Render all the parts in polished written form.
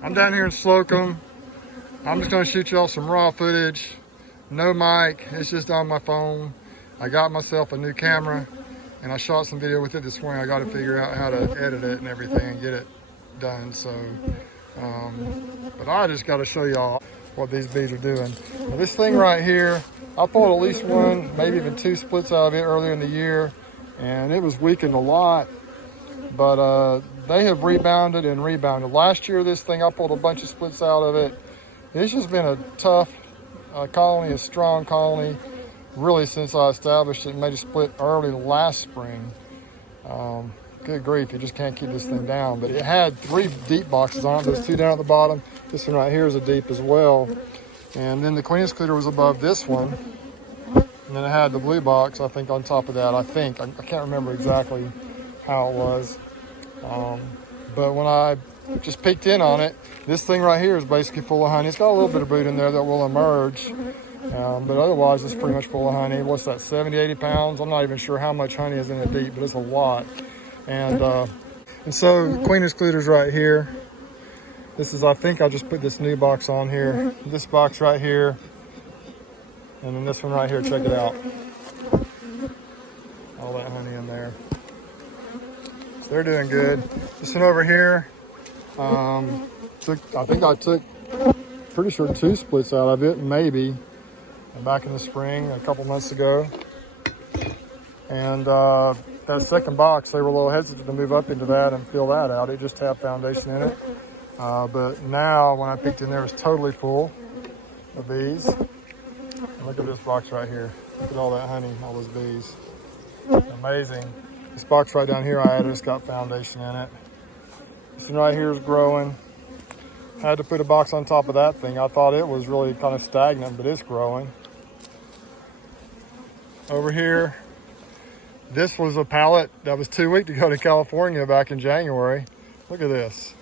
I'm down here in Slocum. I'm just gonna shoot y'all some raw footage. No mic, it's just on my phone. I got myself a new camera and I shot some video with it this morning. I got to figure out how to edit it and everything and get it done. So, but I just got to show y'all what these bees are doing. Now, this thing right here, I pulled at least one, maybe even two splits out of it earlier in the year, and it was weakened a lot. But they have rebounded and rebounded. Last year, this thing, I pulled a bunch of splits out of it. It's just been a tough colony, a strong colony, really since I established it and made a split early last spring. Good grief, you just can't keep this thing down. But it had 3 deep boxes on it. There's 2 down at the bottom. This one right here is a deep as well. And then the queen excluder was above this one. And then it had the blue box, I think, on top of that, I think. I can't remember exactly how it was. But when I just peeked in on it, this thing right here is basically full of honey. It's got a little bit of brood in there that will emerge. But otherwise, it's pretty much full of honey. What's that, 70, 80 pounds? I'm not even sure how much honey is in it deep, but it's a lot. And so the queen excluder's right here. This is, I think I just put this new box on here. This box right here. And then this one right here, check it out. All that honey in there. So they're doing good. This one over here, I think I took pretty sure 2 splits out of it, maybe, back in the spring a couple months ago. And that second box, they were a little hesitant to move up into that and fill that out. It just had foundation in it. But now when I peeked in there, it's totally full of bees. And look at this box right here. Look at all that honey, all those bees. Amazing. This box right down here I added, it's got foundation in it. This one right here is growing. Had to put a box on top of that thing. I thought it was really kind of stagnant, but it's growing. Over here, this was a pallet that was too weak to go to California back in January. Look at this.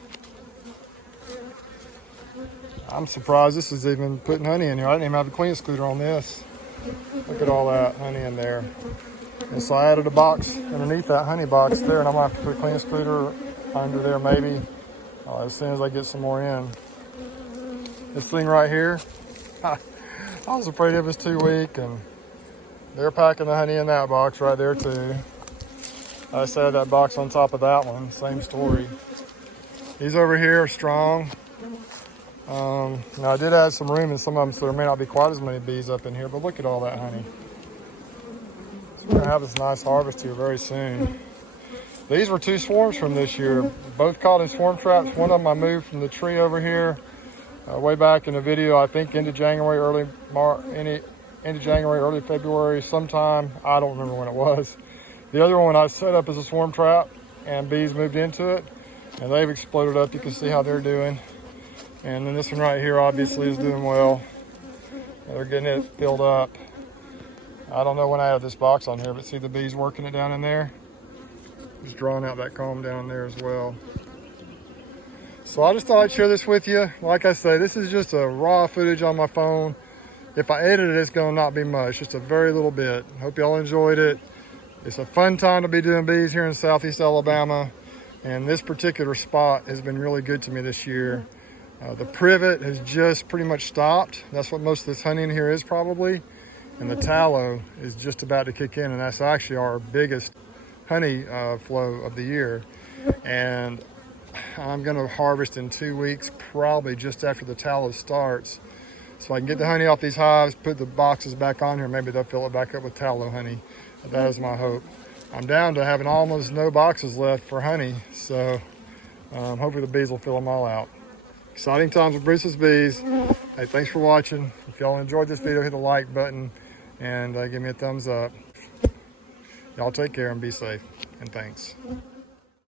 I'm surprised this is even putting honey in here. I didn't even have a queen excluder on this. Look at all that honey in there. And so I added a box underneath that honey box there, and I'm gonna have to put a queen excluder under there maybe as soon as I get some more in. This thing right here, I was afraid it was too weak, and they're packing the honey in that box right there too. I just added that box on top of that one, same story. These over here are strong. Now I did add some room in some of them, so there may not be quite as many bees up in here, but look at all that honey. So we're gonna have this nice harvest here very soon. These were 2 swarms from this year, both caught in swarm traps. One of them I moved from the tree over here way back in the video, I think into January, early February sometime. I don't remember when it was. The other one I set up as a swarm trap and bees moved into it and they've exploded up. You can see how they're doing. And then this one right here obviously is doing well. They're getting it filled up. I don't know when I have this box on here, but see the bees working it down in there? Just drawing out that comb down there as well. So I just thought I'd share this with you. Like I say, this is just a raw footage on my phone. If I edit it, it's gonna not be much, just a very little bit. Hope y'all enjoyed it. It's a fun time to be doing bees here in Southeast Alabama. And this particular spot has been really good to me this year. The privet has just pretty much stopped. That's what most of this honey in here is probably. And the tallow is just about to kick in, and that's actually our biggest honey flow of the year. And I'm gonna harvest in 2 weeks, probably just after the tallow starts. So I can get the honey off these hives, put the boxes back on here, maybe they'll fill it back up with tallow honey. That is my hope. I'm down to having almost no boxes left for honey, so hopefully the bees will fill them all out. Exciting times with Bruce's Bees. Hey, thanks for watching. If y'all enjoyed this video, hit the like button and give me a thumbs up. Y'all take care and be safe, and thanks.